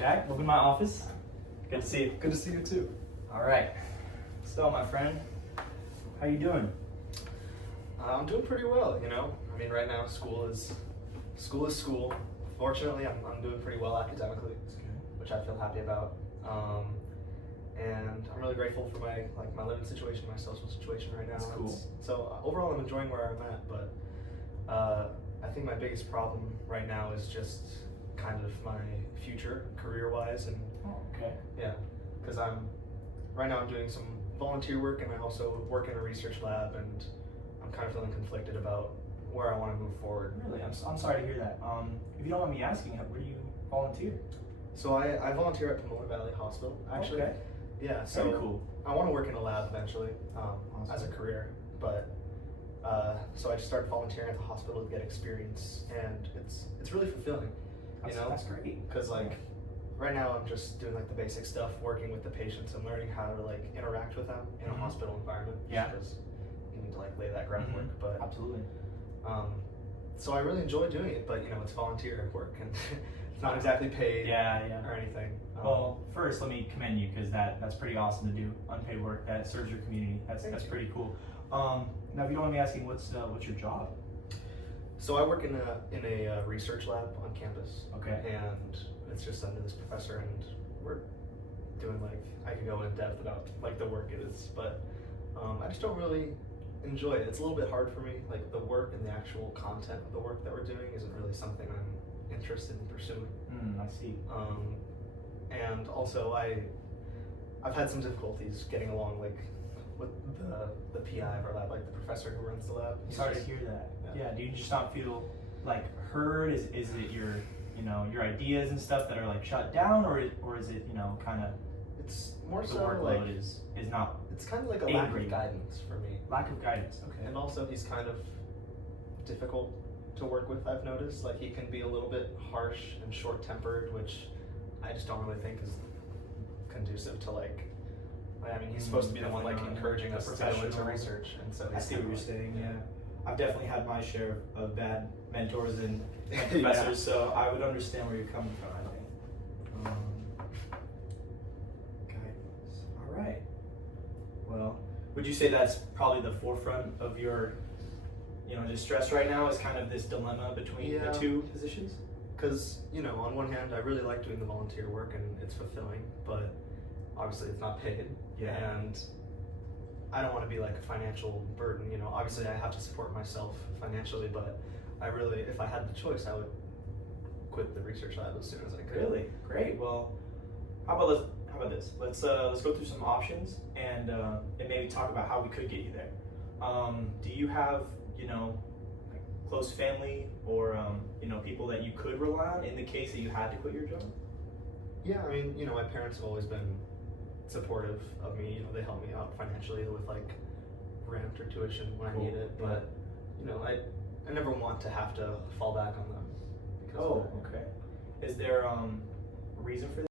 Jack. Welcome to my office. Good to see you. Good to see you too. All right. So, my friend, how you doing? I'm doing pretty well, you know. I mean, right now school is school. Fortunately, I'm doing pretty well academically, which I feel happy about. And I'm really grateful for my living situation, my social situation right now. That's cool. So overall, I'm enjoying where I'm at, but I think my biggest problem right now is just kind of my future, career-wise, and yeah, because right now I'm doing some volunteer work, and I also work in a research lab, and I'm kind of feeling conflicted about where I want to move forward. Really? I'm sorry to hear that. If you don't mind me asking, where do you volunteer? So I volunteer at Pomona Valley Hospital, actually. Okay. Yeah, so Very cool. I want to work in a lab eventually, Awesome. as a career, but so I just started volunteering at the hospital to get experience, and it's really fulfilling, you know? That's great. Because right now I'm just doing the basic stuff, working with the patients and learning how to interact with them in a hospital environment. Yeah. Because you need to lay that groundwork, but Absolutely. so I really enjoy doing it, but it's volunteer work and it's not exactly paid or anything. Well, first let me commend you because that's pretty awesome to do unpaid work that serves your community. That's pretty cool. Now, if you don't mind me asking, what's your job? So I work in a research lab on campus. Okay. And it's just under this professor, and we're doing I could go in depth about the work it is, but I just don't really enjoy it. It's a little bit hard for me. The work and the actual content of the work that we're doing isn't really something I'm interested in pursuing. I see. And also I've had some difficulties getting along with the PI of our lab, the professor who runs the lab. Sorry to hear that. Yeah. Do you just not feel heard? Is it your ideas and stuff that are shut down, or is it kind of it's more the so workload is not? It's kind of a lack of guidance for me. Lack of guidance. Okay. And also he's kind of difficult to work with, I've noticed. He can be a little bit harsh and short-tempered, which I just don't really think is conducive to I mean, he's supposed to be the one encouraging us to go into research, and so I see what you're saying. Yeah, I've definitely had my share of bad mentors and professors, so I would understand where you're coming from. I think. Guidance. All right. Well, would you say that's probably the forefront of your, distress right now? Is kind of this dilemma between the two positions? Because on one hand, I really like doing the volunteer work, and it's fulfilling, but obviously it's not paid. Yeah. And I don't want to be a financial burden. Obviously I have to support myself financially, but if I had the choice, I would quit the research lab as soon as I could. Really? Great. Well, how about this? Let's go through some options and maybe talk about how we could get you there. Do you have close family or people that you could rely on in the case that you had to quit your job? Yeah, I mean, my parents have always been supportive of me. They help me out financially with rent or tuition when I need it. But I never want to have to fall back on them. Okay. Is there a reason for that?